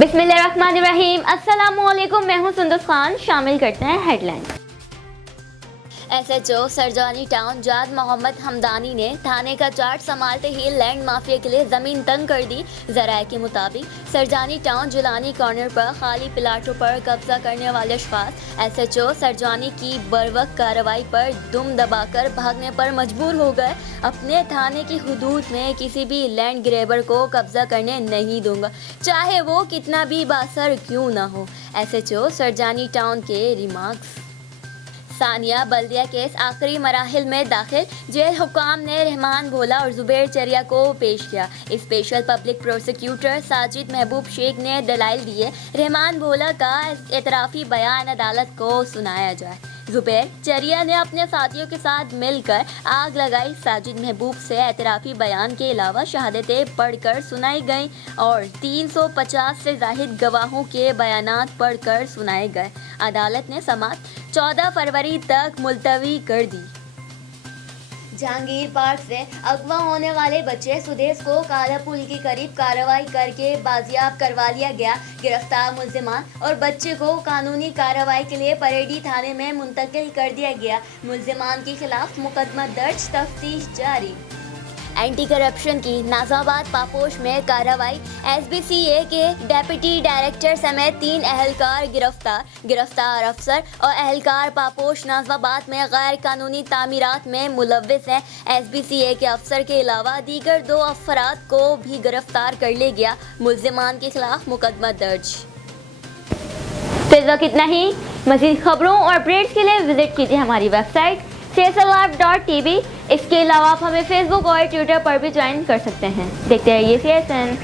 बिस्मिल्लाहिर्रहमानिर्रहीम। अस्सलामुअलैकुम, मैं हूं सुंदस खान। शामिल करते हैं हेडलाइंस। SHO सरजानी टाउन जाद मोहम्मद हमदानी ने थाने का चार्ज संभालते ही लैंड माफिया के लिए जमीन तंग कर दी। ज़राए के मुताबिक सरजानी टाउन जुलानी कॉर्नर पर खाली प्लाटों पर कब्जा करने वाले अशखास SHO सरजानी की बरवक्त कार्रवाई पर दुम दबाकर भागने पर मजबूर हो गए। अपने थाने की हुदूद में किसी भी लैंड ग्रेबर को कब्जा करने नहीं दूंगा, चाहे वो कितना भी बासर क्यों ना हो, SHO सरजानी टाउन के रिमार्क्स। सानिया बल्दिया केस आखिरी मराहिल में दाखिल। जेल हुकाम ने रहमान भोला और जुबैर चरिया को पेश किया। स्पेशल पब्लिक प्रोसिक्यूटर साजिद महबूब शेख ने दलाइल दिए। रहमान भोला का एतराफ़ी बयान अदालत को सुनाया जाए। जुबैर चरिया ने अपने साथियों के साथ मिलकर आग लगाई। साजिद महबूब से एतराफ़ी बयान के अलावा शहादतें पढ़कर सुनाई गईं और 350 से ज़ाहिद गवाहों के बयानात पढ़कर सुनाए गए। अदालत ने समाअत 14 फरवरी तक मुलतवी कर दी। जहांगीर पार्क से अगवा होने वाले बच्चे सुदेश को काला पुल के करीब कार्रवाई करके बाजियाब करवा लिया गया। गिरफ्तार मुल्जिमान और बच्चे को कानूनी कार्रवाई के लिए परेडी थाने में मुंतकिल कर दिया गया। मुल्जिमान के खिलाफ मुकदमा दर्ज, तफ्तीश जारी। एंटी करप्शन की नाजाबाद पापोश में कार्रवाई। SBCA के डेप्यूटी डायरेक्टर समेत 3 अहलकार गिरफ्तार अफसर और अहलकार पापोश नाजाबाद में गैर कानूनी तामीरात में मुलव्विस हैं। SBCA के अफसर के अलावा दीगर 2 अफराद को भी गिरफ्तार कर लिया गया। मुल्जिमान के खिलाफ मुकदमा दर्ज। तो इस वक्त इतना ही। मज़ीद खबरों और अपडेट्स के लिए विजिट कीजिए हमारी वेबसाइट faisalive.tv। इसके अलावा आप हमें फेसबुक और ट्विटर पर भी ज्वाइन कर सकते हैं। देखते रहिए CSN।